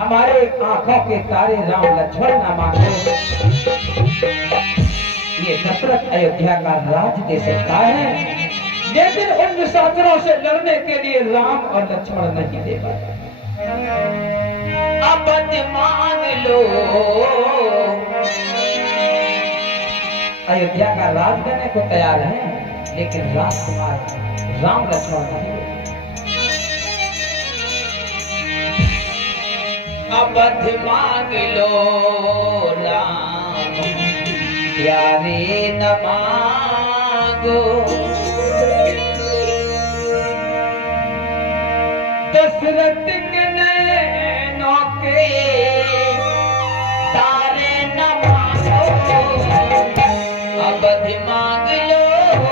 हमारे आंखों के तारे राम लक्ष्मण न मांगो। ये दशरथ अयोध्या का राज दे सकता है, लेकिन उन निशाचरों से लड़ने के लिए राम और लक्ष्मण नहीं दे पाता। अब मांग लो, अयोध्या का राज देने को तैयार है, लेकिन राजकुमार राम लक्ष्मण नहीं। अवध मांग लो राम प्यारे न मांगो, दशरथ के नैनों के तारे न मांगो। अवध मांग लो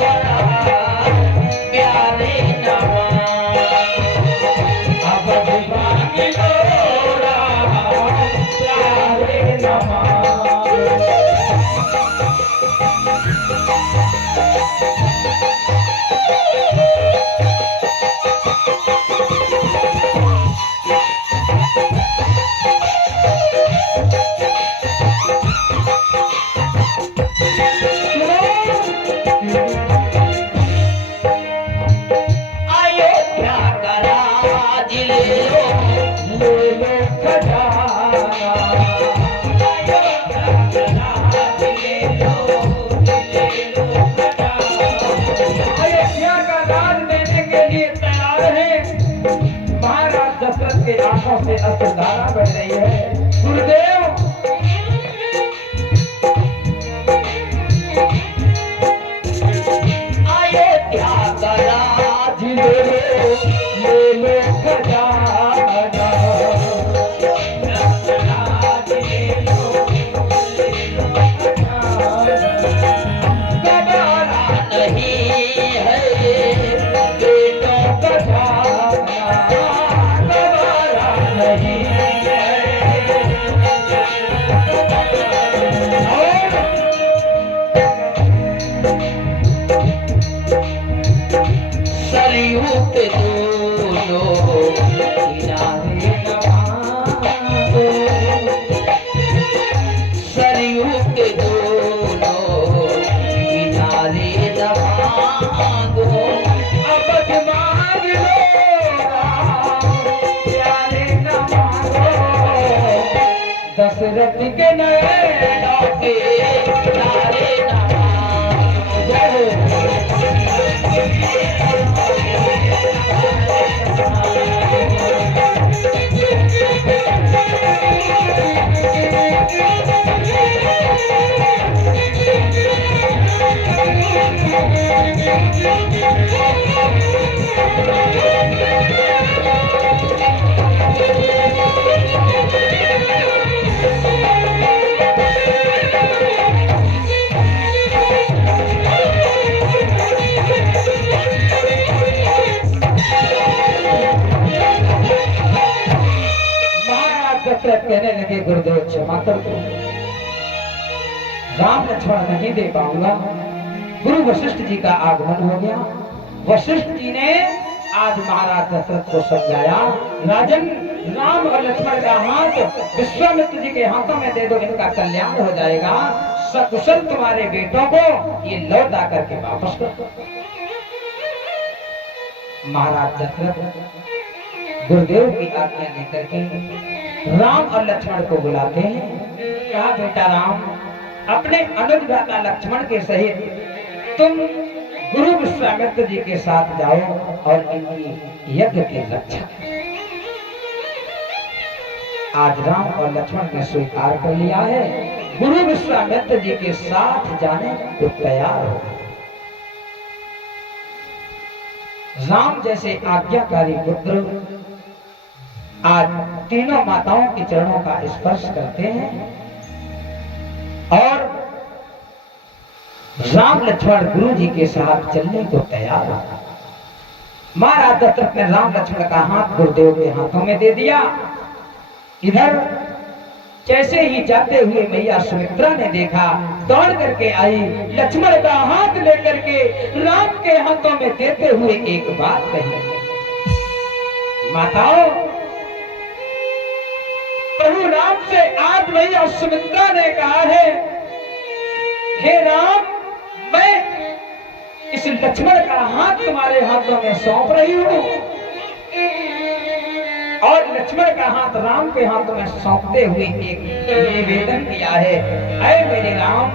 राम प्यारे न मांगो, अवध मांग लो से अस्त्रधारा बन रही है। गुरुदेव अयोध्या का राज ले लो खजाना, राज ले लो गवारा नहीं है बेटों का जाना, दशरथ के नैनों के तारे न कहने लगे गुरुदेव क्षमा कर दो, राम लक्ष्मण नहीं दे पाऊंगा। गुरु वशिष्ठ जी का आगमन हो गया। वशिष्ठ जी ने आज महाराज दशरथ को समझाया, राजन राम और लक्ष्मण का हाथ विश्वामित्र जी के हाथों में दे दो, इनका कल्याण हो जाएगा। सकुशल तुम्हारे बेटों को ये लौटा करके वापस कर। महाराज दशरथ गुरुदेव की आज्ञा लेकर के राम और लक्ष्मण को बुलाते हैं। कहा, बेटा राम, अपने अनुज भ्राता लक्ष्मण के सहित तुम गुरु विश्वामित्र जी के साथ जाओ और इनकी यज्ञ की रक्षा। आज राम और लक्ष्मण ने स्वीकार कर लिया है, गुरु विश्वामित्र जी के साथ जाने को तैयार हो। राम जैसे आज्ञाकारी पुत्र आज तीनों माताओं के चरणों का स्पर्श करते हैं और राम लक्ष्मण गुरु जी के साथ चलने को तैयार हो। महाराज दशरथ ने राम लक्ष्मण का हाथ गुरुदेव के हाथों में दे दिया। इधर जैसे ही जाते हुए मैया सुमित्रा ने देखा, दौड़ करके आई, लक्ष्मण का हाथ लेकर के राम के हाथों में देते हुए एक बात कही, माताओं प्रभु राम से आज मैया सुमित्रा ने कहा है, हे राम, मैं इस लक्ष्मण का हाथ तुम्हारे हाथों में सौंप रही हूं। और लक्ष्मण का हाथ राम के हाथों में सौंपते हुए एक निवेदन किया है, ऐ मेरे राम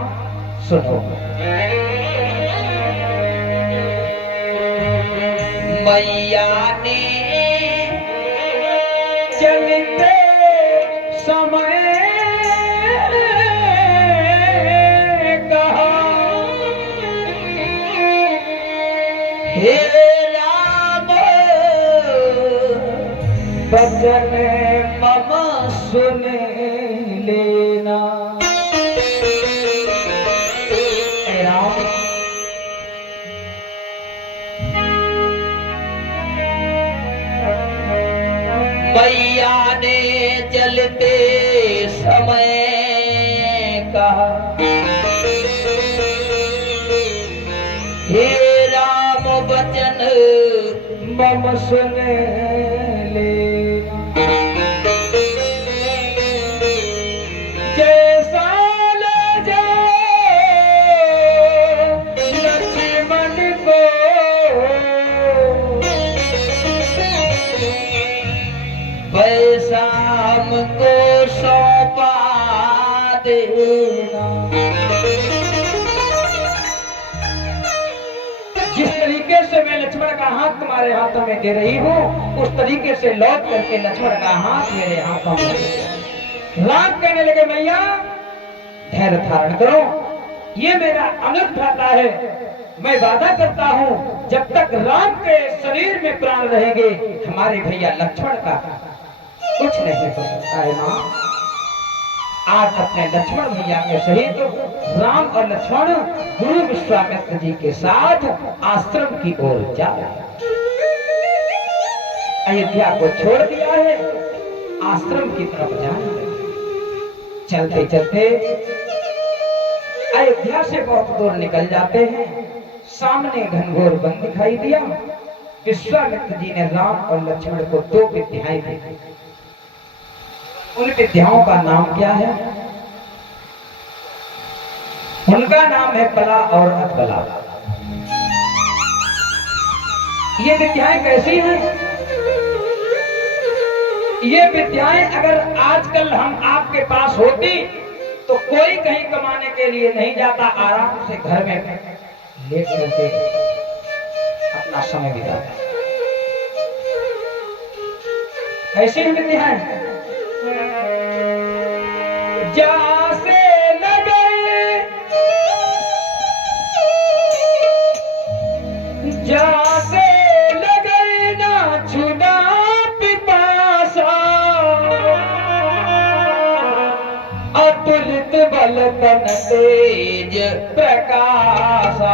सुनो। मैया ने चलते समय कहा, हे राम बचन मम सुन लेना। हे राम, मैया ने चलते समय कहा, हे राम बचन मम सुन लेना। जैसा ले जाओ लक्ष्मण को, वैसा हमको सौंपा देना। जिस तरीके से मैं लक्ष्मण का हाथ तुम्हारे हाथों में दे रही हूँ, उस तरीके से लौट करके लक्ष्मण का हाथ मेरे हाथों में दे। राम कहने लगे, मैया धैर्य धारण करो, ये मेरा अनुज भ्राता है, मैं वादा करता हूँ जब तक राम के शरीर में प्राण रहेंगे हमारे भैया लक्ष्मण का कुछ नहीं हो सकता है। मां, आज अपने लक्ष्मण भैया के सहित राम और लक्ष्मण गुरु विश्वामित्र जी के साथ आश्रम की ओर जा रहे हैं। अयोध्या को छोड़ दिया है, आश्रम की तरफ जाने लगे। चलते चलते अयोध्या से बहुत दूर निकल जाते हैं। सामने घनघोर वन दिखाई दिया। विश्वामित्र जी ने राम और लक्ष्मण को 2 विद्याएं दी। उन विद्याओं का नाम क्या है? उनका नाम है बला और अधबला। ये विद्याएं कैसी हैं? ये विद्याएं अगर आजकल हम आपके पास होती तो कोई कहीं कमाने के लिए नहीं जाता, आराम से घर में लेट करके अपना समय बिताता। कैसी हैं विद्याएं? जासे लगे जासे लगे ना छुड़ा पिपासा, अतुलित बल तन तेज प्रकाशा।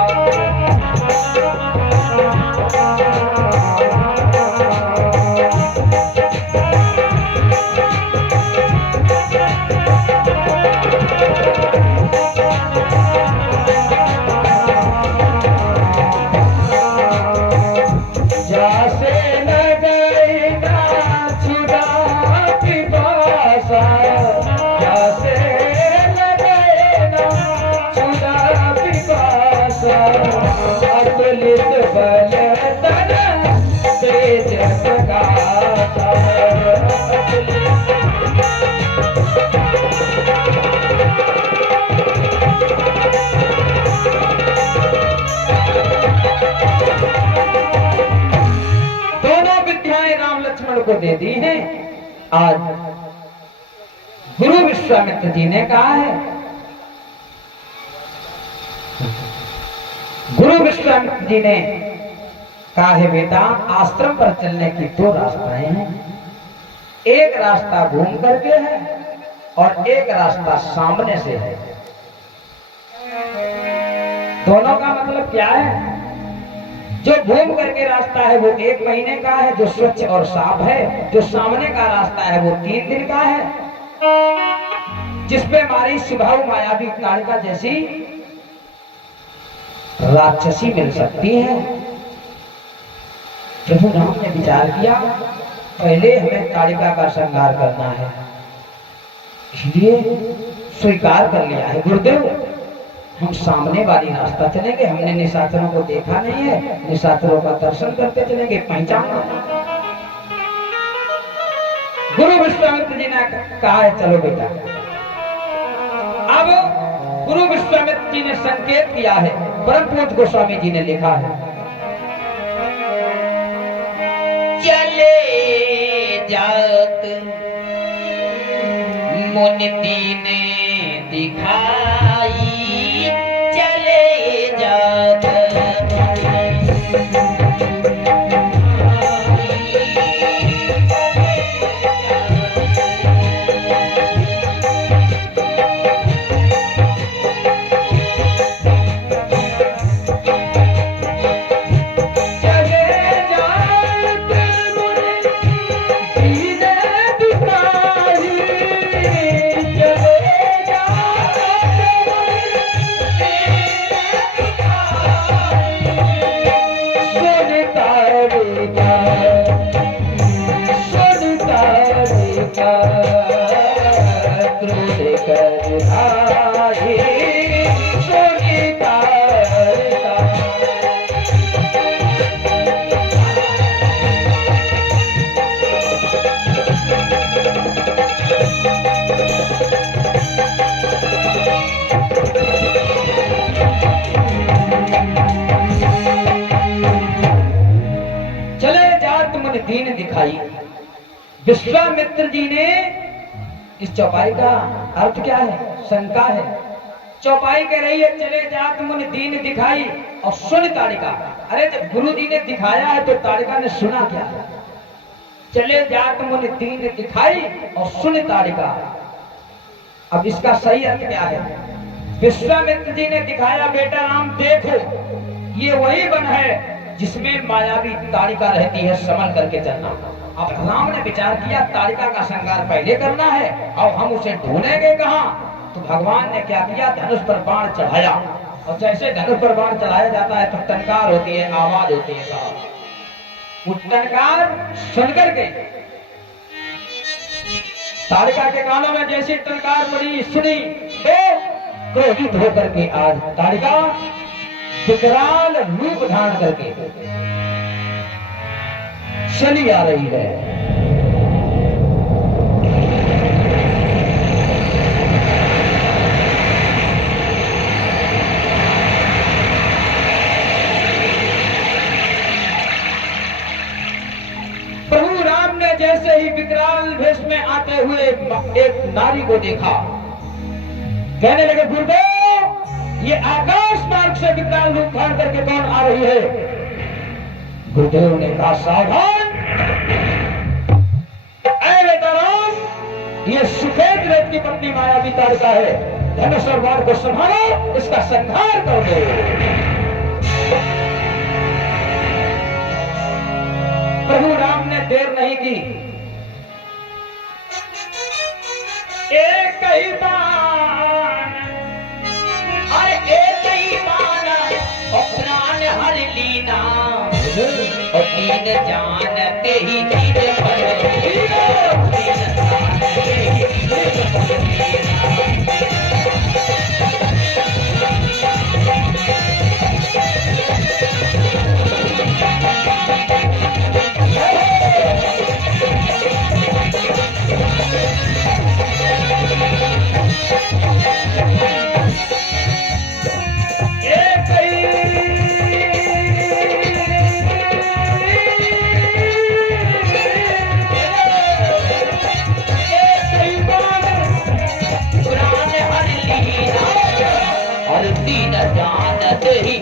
को दे दी है। आज गुरु विश्वामित्र जी ने कहा है, गुरु विश्वामित्र जी ने कहा है, बेटा आश्रम पर चलने की 2 रास्ताएं हैं। एक रास्ता घूम करके है और एक रास्ता सामने से है। दोनों का मतलब क्या है? जो घूम करके रास्ता है वो 1 महीने का है, जो स्वच्छ और साफ है। जो सामने का रास्ता है वो 3 दिन का है, जिसपे हमारी स्वभाव मायावी ताड़िका जैसी राक्षसी मिल सकती है। प्रभु राम ने विचार किया, पहले हमें ताड़िका का श्रृंगार करना है, इसलिए स्वीकार कर लिया है गुरुदेव, हम सामने वाली रास्ता चलेंगे, हमने निशाचरों को देखा नहीं है, निशाचरों का दर्शन करते चलेंगे, पहचान। गुरु विश्वामित्र जी ने कहा है चलो बेटा। अब गुरु विश्वामित्र जी ने संकेत किया है, परम पूज्य गोस्वामी जी ने लिखा है, चले जात मुनि दीन दिखाई, चले जात दीन दिखाई। विश्वामित्र जी ने इस चौपाई का अर्थ क्या है? शंका है। चौपाई कह रही है चले जात मुनि दीन दिखाई और सुन ताड़िका। अरे जब गुरु जी ने दिखाया है तो ताड़िका ने सुना क्या है? चले जात मुनि दीन दिखाई और सुन ताड़िका। अब इसका सही अर्थ क्या है? विश्वामित्र जी ने दिखाया बेटा राम देखो ये वही वन है जिसमें मायावी ताड़िका रहती है, संभल करके चलना। अब राम ने विचार किया ताड़िका का श्रृंगार पहले करना है और हम उसे ढूंढेंगे कहाँ? तो भगवान ने क्या किया, धनुष पर बाण चढ़ाया और जैसे धनुष पर बाण चढ़ाया जाता है तो टंकार होती है, आवाज होती है साहब। वो टंकार सुन करके ताड़िका के कानों में जैसे टंकार पड़ी सुनी तो क्रोधित होकर के आज ताड़िका विकराल रूप धारण करके चली आ रही है। प्रभु राम ने जैसे ही विकराल वेश में आते हुए एक नारी को देखा, कहने लगे गुरुदेव ये आकाश मार्ग से विकराल रूप धारण करके कौन आ रही है? गुरुदेव ने कहा सावधान, ऐ बेटा राम ये सुखेत रेत की पत्नी मायावी ताड़िका है, धनुष और बाण को संभालो, इसका संहार कर दो। प्रभु राम ने देर नहीं की, एक ही बाण, अरे एक ही बाण और प्राण हर लीना और तीन जानते ही तीन पर तीन जानते ही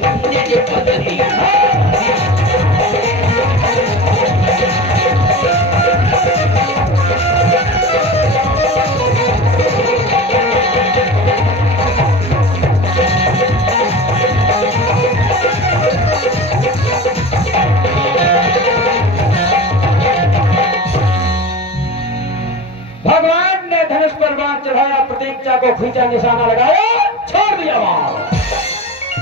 को खींचा, निशाना लगाया, छोड़ दिया वहां।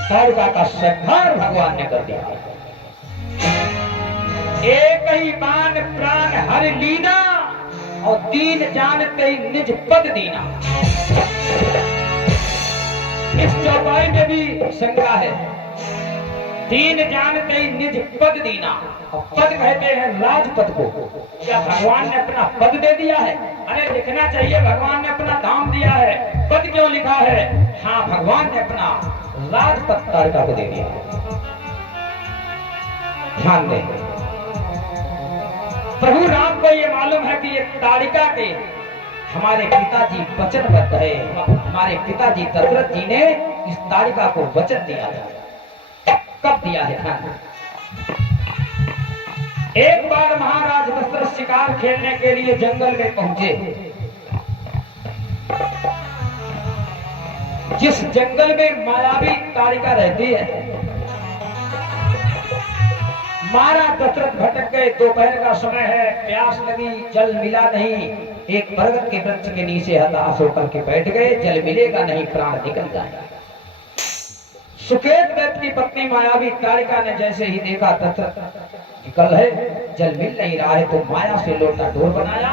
ताड़िका का संहार भगवान ने कर दिया। एक ही बाण प्राण हर लीना और दीन जानते ही निज पद दीना। इस चौपाई में भी शंका है। दीन जानते ही निज पद दीना, और पद कहते हैं राजपद को। क्या भगवान ने अपना पद दे दिया है? अरे लिखना चाहिए भगवान ने अपना धाम दिया है, पद क्यों लिखा है? हाँ, भगवान ने अपना राजपद ताड़का को दे दिया। ध्यान दें, प्रभु राम को ये मालूम है कि ये ताड़िका के हमारे पिताजी वचनबद्ध है। हमारे पिताजी दशरथ जी ने इस ताड़िका को वचन दिया था। कब दिया है? एक बार महाराज दशरथ शिकार खेलने के लिए जंगल में पहुंचे। जिस जंगल में मायावी ताड़िका रहती है, महाराज दशरथ भटक गए। दोपहर का समय है, प्यास लगी, जल मिला नहीं। एक बरगद के वृक्ष के नीचे हताश होकर के बैठ गए। जल मिलेगा नहीं, प्राण निकल जाएगा। सुकेत दत्त की पत्नी मायावी ताड़िका ने जैसे ही देखा दशरथ निकल है, जल मिल नहीं रहा है, तो माया से लोटा डोर बनाया,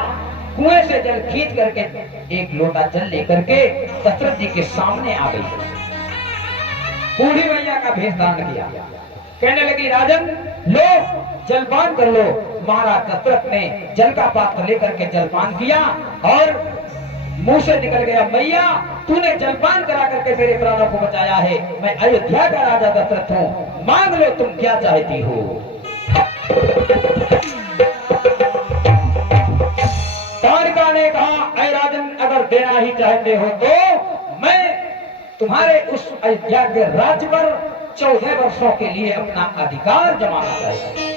कुएं से जल खींच करके एक लोटा जल लेकर के दशरथ जी के सामने आ गई। बूढ़ी मैया का भेष धारण किया, कहने लगी, राजन लो जलपान कर लो। महाराज दशरथ ने जल का पात्र लेकर के जलपान किया और मुंह से निकल गया, मैया तूने जलपान करा करके मेरे प्राणों को बचाया है। मैं अयोध्या का राजा दशरथ हूँ, मांग लो तुम क्या चाहती हो। ताड़िका ने कहा, ऐ राजन अगर देना ही चाहते हो तो मैं तुम्हारे उस अयोध्या के राज्य पर 14 वर्षों के लिए अपना अधिकार जमाना चाहता।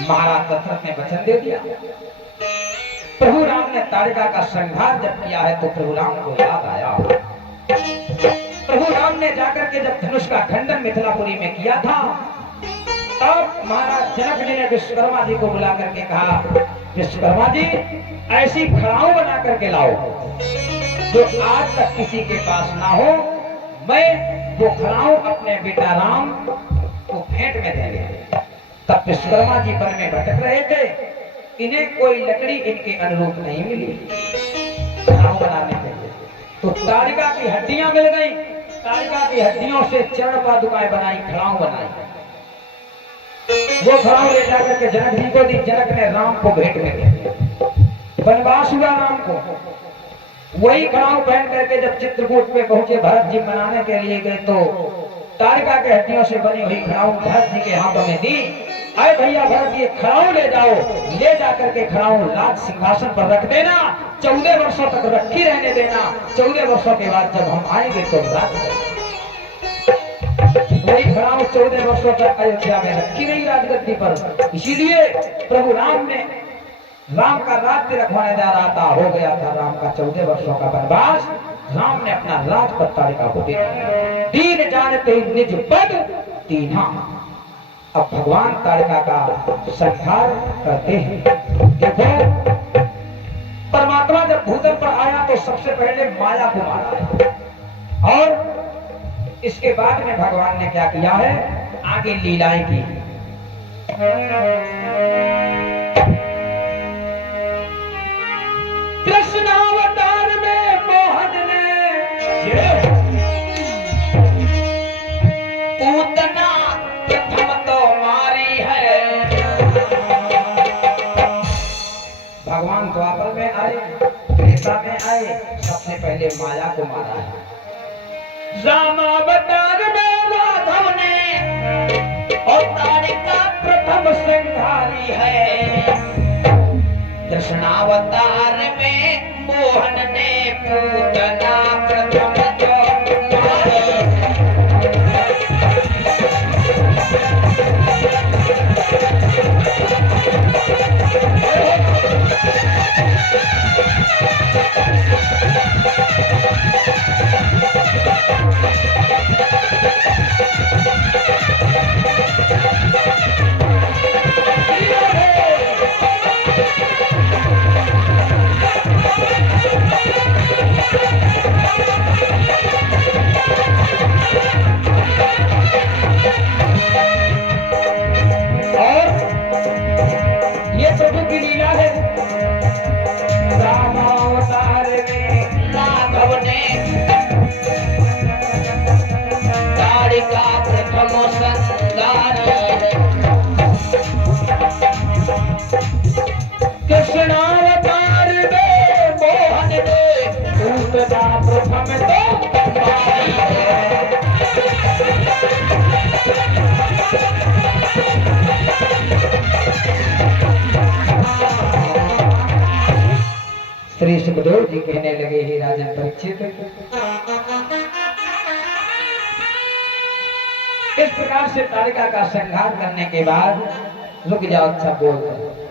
महाराज दशरथ ने वचन दे दिया। प्रभु राम ने ताड़िका का संहार जब किया है तो प्रभु राम को याद आया। प्रभु राम ने जाकर के जब धनुष का खंडन मिथिलापुरी में किया था, तब महाराज जनक जी ने विश्वकर्मा जी को बुला करके कहा, विश्वकर्मा जी ऐसी खड़ाऊ बना करके लाओ जो आज तक किसी के पास ना हो। मैं वो खड़ाऊ अपने बेटा राम को भेंट में देंगे। तब विश्वकर्मा जी वन में भटक रहे थे, इन्हें कोई लकड़ी इनके अनुरूप नहीं मिली खड़ाऊ बनाने के लिए, तो ताड़िका की हड्डियां मिल गई। ताड़िका की हड्डियों से चरण पादुकाएं बनाई, खड़ाऊ बनाई। वो खड़ाऊ ले जाकर के जनक जी को दी। जनक ने राम को भेंट में दिया। वनवास हुआ राम को। वही खड़ाऊ पहन करके जब चित्रकूट पे पहुंचे, भरत जी मनाने के लिए गए, तो ताड़िका के हड्डियों से बनी हुई खड़ाऊ भरत जी के हाथों में दी। अरे भैया भरत ये खड़ाऊ ले जाओ, ले जाकर के खड़ाऊ राज सिंहासन पर रख देना, 14 वर्षों तक रखी रहने देना। 14 वर्षों के बाद जब हम आएंगे तो राज वही खड़ाऊ 14 वर्षों तक अयोध्या में रखी रही राजगद्दी पर। इसीलिए प्रभु राम ने राम का राज्य रखवाने जा रहा था, हो गया था राम का 14 वर्षों का वनवास। राम ने अपना राजपद ताड़िका को दे दिया। दीन जानते ही निज पद दीना। अब भगवान ताड़िका का संहार करते हैं। देखो, परमात्मा जब भूतल पर आया तो सबसे पहले माया को मारा, और इसके बाद में भगवान ने क्या किया है, आगे लीलाएं की। कृष्णावतार में मोहन ने पूतना प्रथम तो मारी है। भगवान द्वापर में आए, त्रेता में आए, सबसे पहले माया को मारा है। रामावतार में राघव ने और ताड़िका प्रथम संहारी है। कृष्णावतार में मोहन ने पूतना प्रथम तो ये प्रभु की लीला है। रामावतार में राघव ने ताड़िका प्रथम संगारी है। कृष्णावतार में मोहन ने पूतना प्रथम तो मारी है। श्री सुखदेव जी कहने लगे ही राजन परीक्षित, इस प्रकार से ताड़िका का संहार करने के बाद रुक जाओ, अच्छा बोल रहे